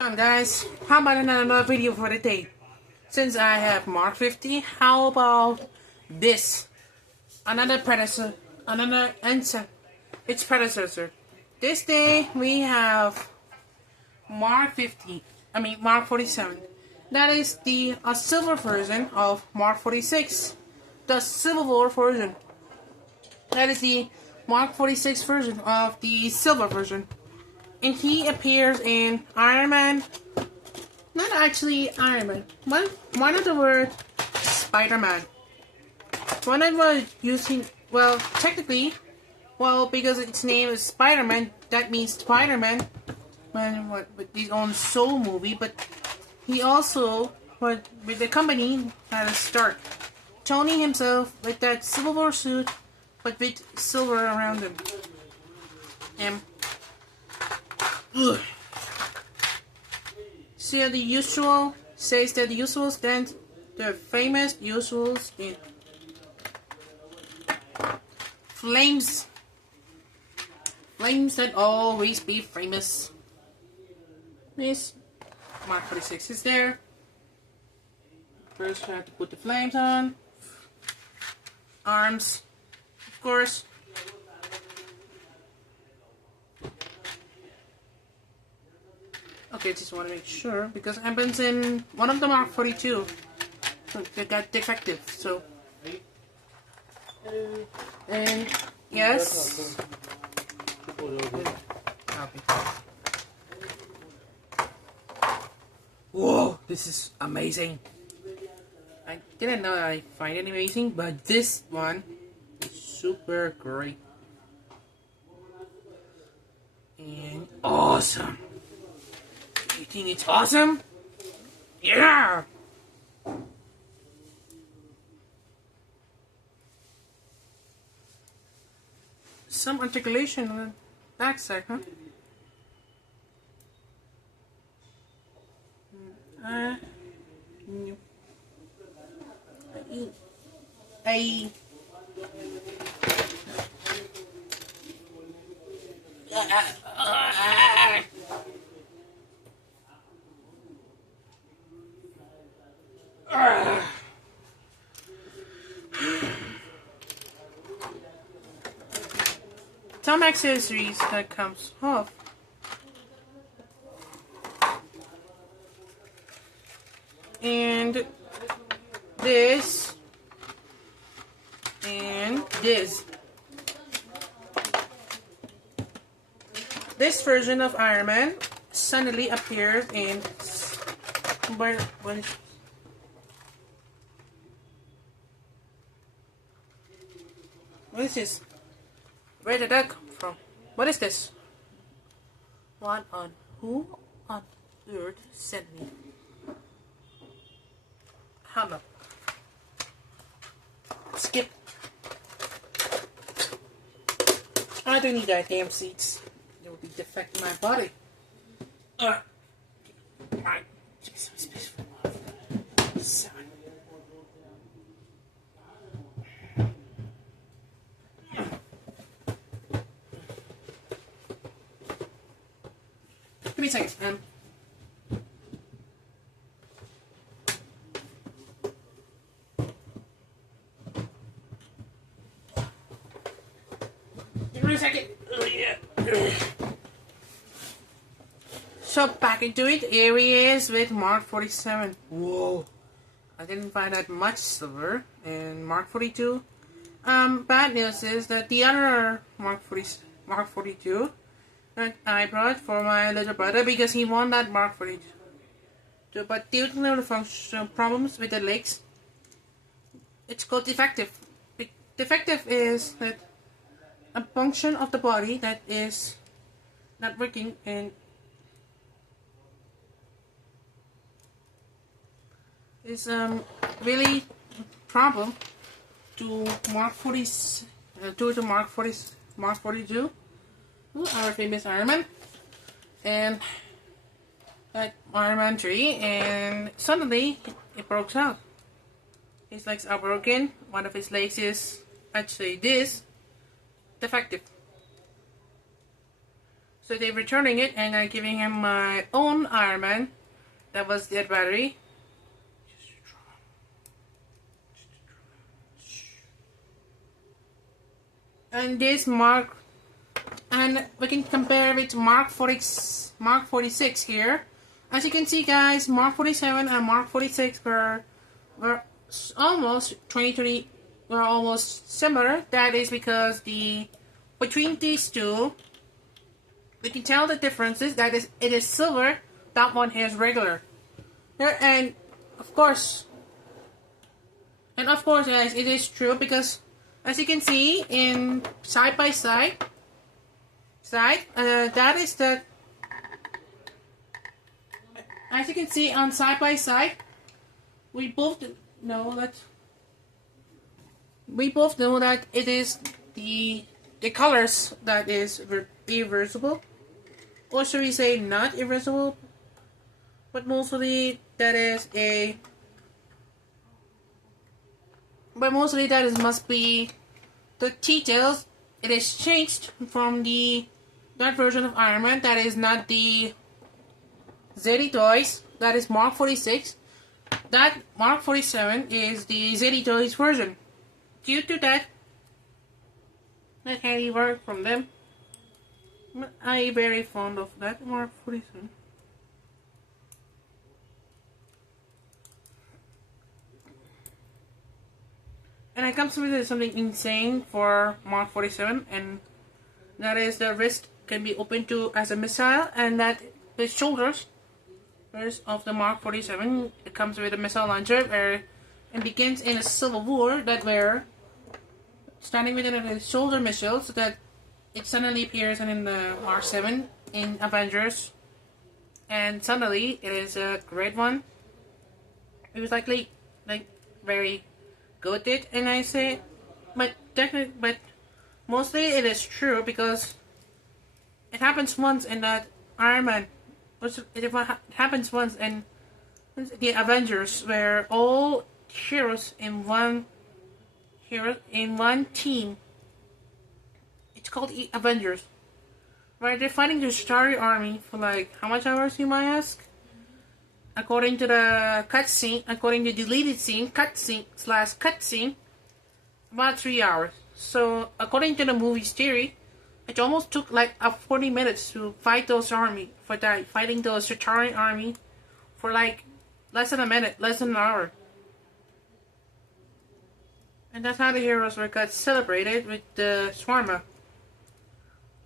Guys, how about another video for the day? Since I have Mark 50, how about this? Another predecessor, another answer. Its predecessor. This day we have Mark 50. Mark 47. That is the silver version of Mark 46. The Civil War version. That is the Mark 46 version of the silver version. And he appears in Iron Man. Not actually Iron Man. One of the word Spider-Man. When I was using, well, technically, because its name is Spider-Man, that means Spider-Man. With his own soul movie, but he also, with the company, had a start. Tony himself with that Civil War suit, but with silver around him. See the usual says that the usual stands the famous usuals in flames that always be famous. This Mark 46 is there. First I have to put the flames on. Arms, of course. Okay, just want to make sure because it happens in one of the Mark 42. So they got defective. So and yes. Whoa, this is amazing. I didn't know that I find it amazing, but this one is super great and awesome. You think it's awesome? Yeah! Some articulation on the backside, huh? Some accessories that comes off. And this and this. This version of Iron Man suddenly appears in what is this? Where did that come from? What is this? Who on earth sent me? Hammer. Skip. I don't need that damn seats. They will be defecting my body. Alright. Give me some space for my son. Give me a second. Give me a second. Oh, yeah. So back into it. Here he is with Mark 47. Whoa. I didn't find that much silver in Mark 42. Bad news is that the other Mark 42 that I brought for my little brother because he won that Mark 42. But due to the functional problems with the legs, it's called defective. Defective is that a function of the body that is not working and is really problem to Mark 40 to Mark 42, our famous Iron Man, and that Iron Man 3, and suddenly it broke out. His legs are broken. One of his legs is actually this defective. So they're returning it and I'm giving him my own Iron Man. That was dead battery. And this Mark, and we can compare it to Mark 46 here. As you can see, guys, Mark 47 and Mark 46 were almost 2020 were almost similar. That is because between these two, we can tell the differences. That is, it is silver. That one is regular. And of course, guys, it is true because as you can see in side by side, that is the. As you can see on side by side, we both know that it is the colors that is irreversible, or should we say not irreversible? But mostly that must be the details. It is changed from that version of Iron Man. That is not the ZD Toys. That is Mark 46. That Mark 47 is the ZD Toys version. Due to that, I handiwork from them. I'm very fond of that Mark 47. And I come with something insane for Mark 47, and that is the wrist can be opened to as a missile, and that the shoulders of the Mark 47, it comes with a missile launcher where it begins in a Civil War that where standing within the shoulder missiles so that it suddenly appears in the Mark 7 in Avengers, and suddenly it is a great one. It was like very good it, and I say, but mostly it is true because it happens once in that Iron Man. It happens once in the Avengers where all heroes in one team. It's called the Avengers, where they're fighting the Starry Army for like how much hours, you might ask? According to the cutscene, according to the deleted scene, cutscene, about 3 hours. So according to the movie's theory, it almost took like 40 minutes to fight those army fighting those Chitauri army for like less than a minute, less than an hour. And that's how the heroes got celebrated with the shawarma.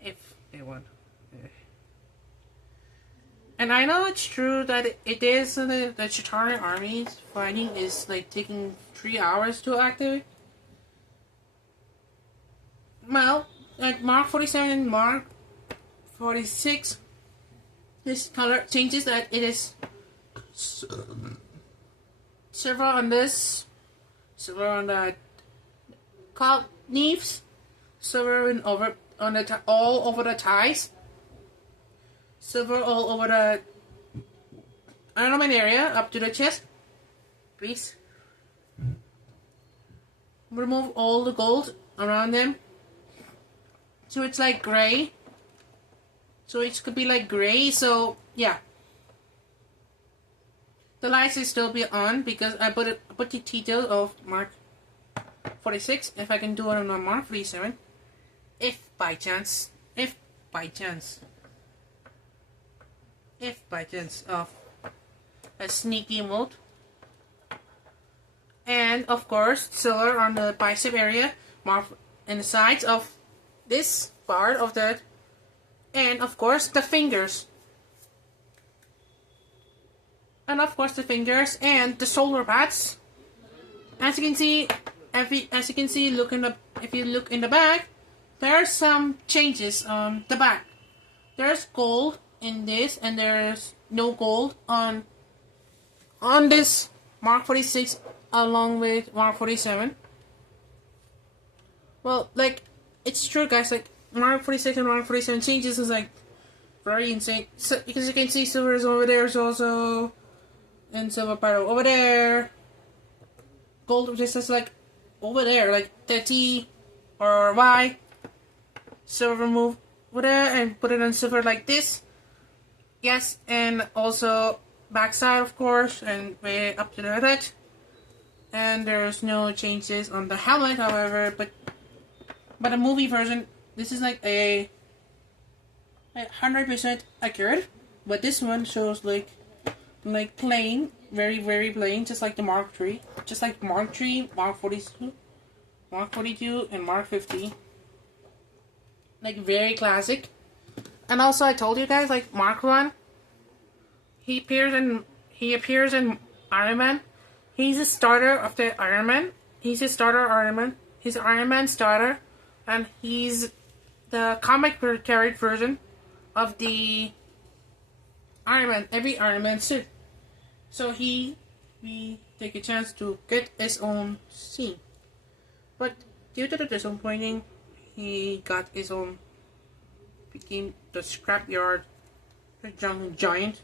If they won. And I know it's true that it is the Chitauri army's fighting is like taking 3 hours to activate. Well, at Mark 47 and Mark 46, this color changes that it is silver on this, silver on the knees, silver all over the thighs, silver all over the arm area up to the chest. Please remove all the gold around them. So it's like gray. So it could be like gray. So yeah, the lights will still be on because I put the detail of Mark 46. If I can do it on a Mark 47, if by chance of a sneaky mode, and of course silver on the bicep area, Mark in the sides of this part of that, and of course the fingers, and and the shoulder pads. As you can see, if you look in the back, there are some changes on the back. There's gold in this, and there's no gold on this Mark 46 along with Mark 47. Well, like, it's true, guys. Like, Mark 46 and Mark 47 changes is like very insane. So, because you can see silver is over there, so also, and silver part over there. Gold just is like over there, like the T or Y. Silver move with it and put it on silver like this. Yes, and also backside of course, and way up to the hood. And there's no changes on the helmet, however, but the movie version, this is like a 100% accurate, but this one shows like plain, very plain, just like the Mark III, just like Mark III, Mark 42, Mark 42, and Mark 50, like very classic. And also, I told you guys, like Mark 1, he appears in Iron Man. He's a starter of the Iron Man. He's a starter Iron Man. He's Iron Man starter, and he's the comic carried version of the Iron Man, every Iron Man suit. So we take a chance to get his own scene. But due to the disappointing, he got his own, became the scrapyard giant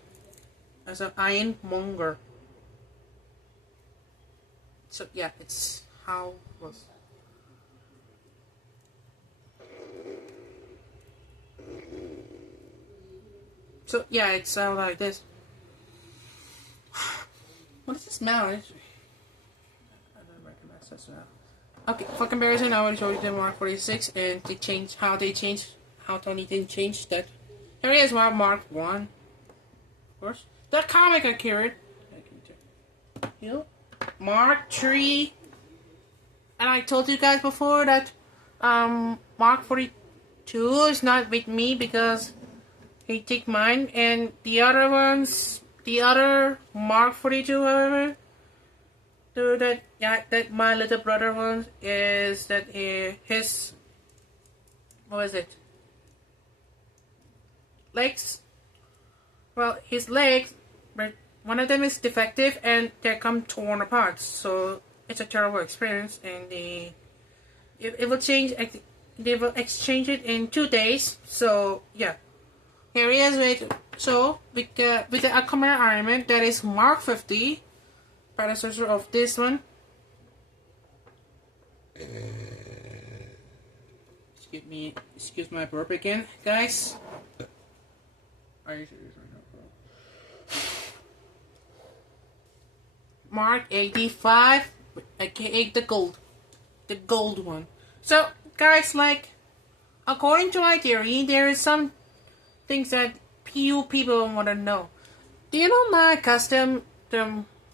as an ironmonger. So yeah, it's how it was. So yeah, it's like this. What does it smell? I don't recognize that smell. Okay, for comparison, I already showed you the Mark 46 and they changed how Tony didn't change that. Here is Mark 1. Of course. The comic accurate. Mark 3. And I told you guys before that Mark 42 is not with me because he took mine, and the other Mark 42, however, that my little brother one is that his, what is it? Legs. Well, his legs, but one of them is defective and they come torn apart. So it's a terrible experience, and it will change. They will exchange it in 2 days. So yeah. Here he is with the upcoming Iron Man, that is Mark 50, predecessor of this one. Excuse my burp again, guys. Are you serious right now, bro? Mark 85, aka the gold one. So guys, like, according to my theory, there is some things that few people want to know. Do you know my custom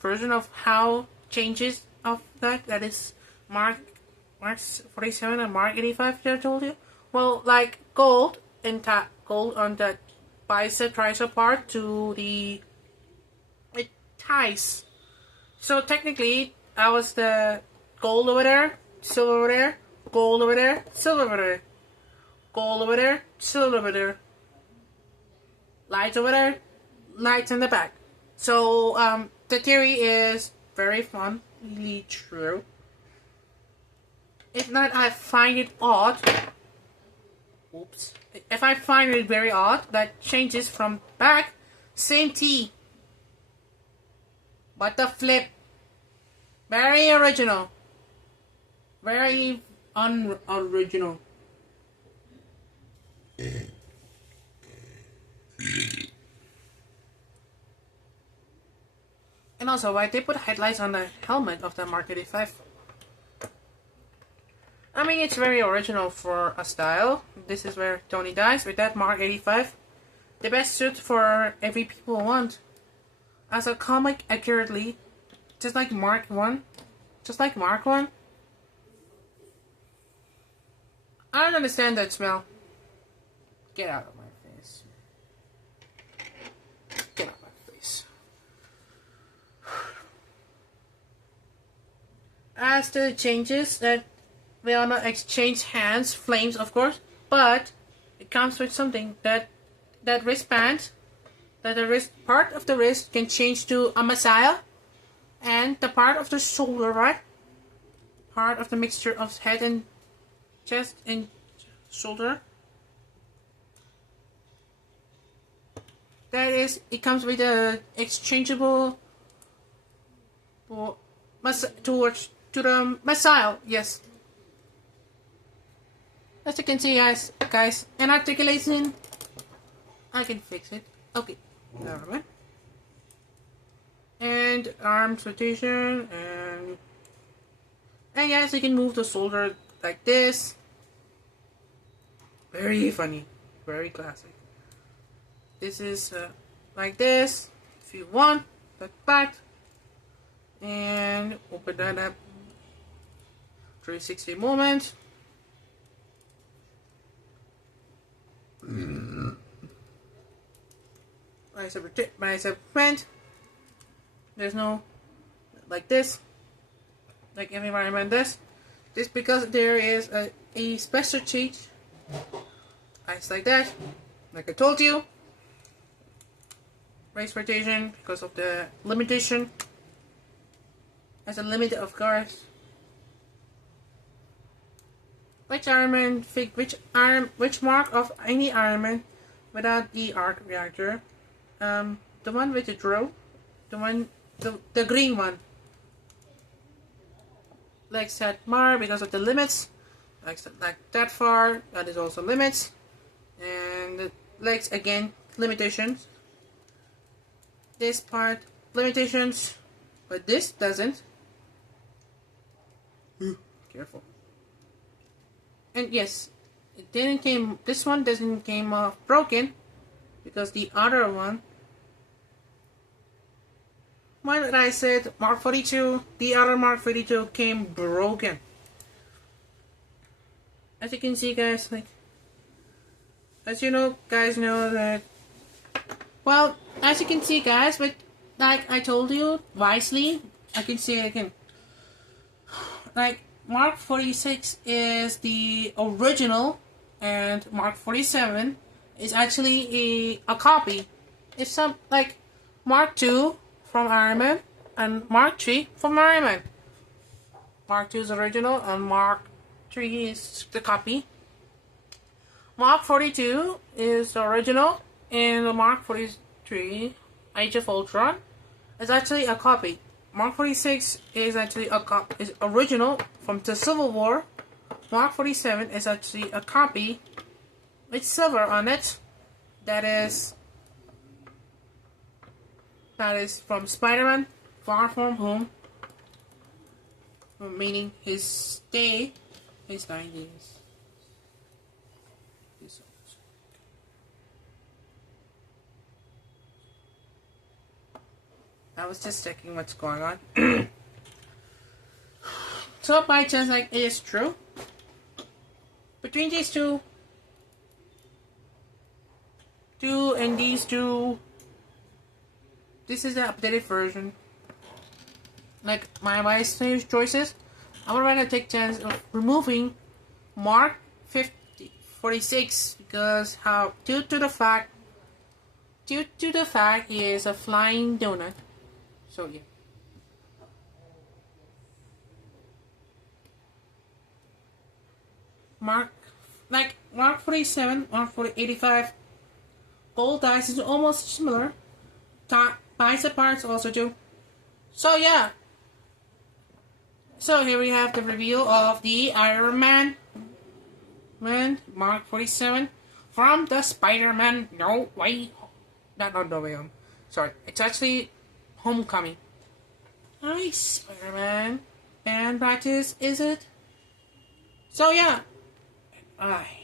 version of how changes of that is Mark 47 and Mark 85 that I told you? Well, like gold on the bicep tricep part to the thighs. So technically, I was the gold over there, silver over there, gold over there, silver over there, gold over there, silver over there. Lights over there, lights in the back. So the theory is very fun, really true. If not, I find it odd. Oops. If I find it very odd, that changes from back, same T, but the flip. Very original. Very unoriginal. And also, why they put headlights on the helmet of the Mark 85? I mean, it's very original for a style. This is where Tony dies with that Mark 85. The best suit for every people want. As a comic accurately, just like Mark 1. Just like Mark 1. I don't understand that smell. Get out of my face. Get out of my face. As to the changes, that we all not exchange hands, flames of course, but it comes with something that wristband, that the wrist part of the wrist can change to a missile, and the part of the shoulder, right? Part of the mixture of head and chest and shoulder. That is, it comes with a exchangeable to the missile, yes. As you can see, guys, an articulation. I can fix it. Okay, never mind. And arms rotation, and yes, you can move the shoulder like this. Very funny, very classic. This is like this. If you want, like that, and open that up. 360 movement. Bicep bend. There's no like this, like every environment this because there is a special change. It's like that, like I told you. Race rotation because of the limitation. As a limit, of course. Which mark of any Ironman without the arc reactor? The one with the draw, the green one. Like set mar because of the limits, like that far. That is also limits, and the legs again limitations. This part limitations, but this doesn't. Careful. And yes, it didn't came. This one doesn't came off broken because the other one. When I said Mark 42, the other Mark 42 came broken. As you can see, guys, like as you know, guys know that. Well, as you can see, guys, but like I told you wisely, I can say it again. Like Mark 46 is the original, and Mark 47 is actually a copy. It's some like Mark 2 from Ironman and Mark 3 from Ironman. Mark 2 is original and Mark 3 is the copy. Mark 42 is the original and the Mark 43 Age of Ultron is actually a copy. Mark 46 is actually is original from the Civil War. Mark 47 is actually a copy with silver on it. That is from Spider-Man Far From Home, meaning his stay is 9 days. I was just checking what's going on. So by chance, like it is true. Between these two and these two, this is the updated version. Like my wise choices, I'm gonna take chance of removing Mark 46 because due to the fact he is a flying donut. So yeah. Mark 47, Mark 85, gold dice is almost similar. Bicep parts also do. So yeah. So here we have the reveal of the Iron Man Mark 47 from the Spider-Man No Way. Not No Way Home. Sorry, it's actually Homecoming. Nice, Spider-Man. And practice, is it? So yeah. Bye.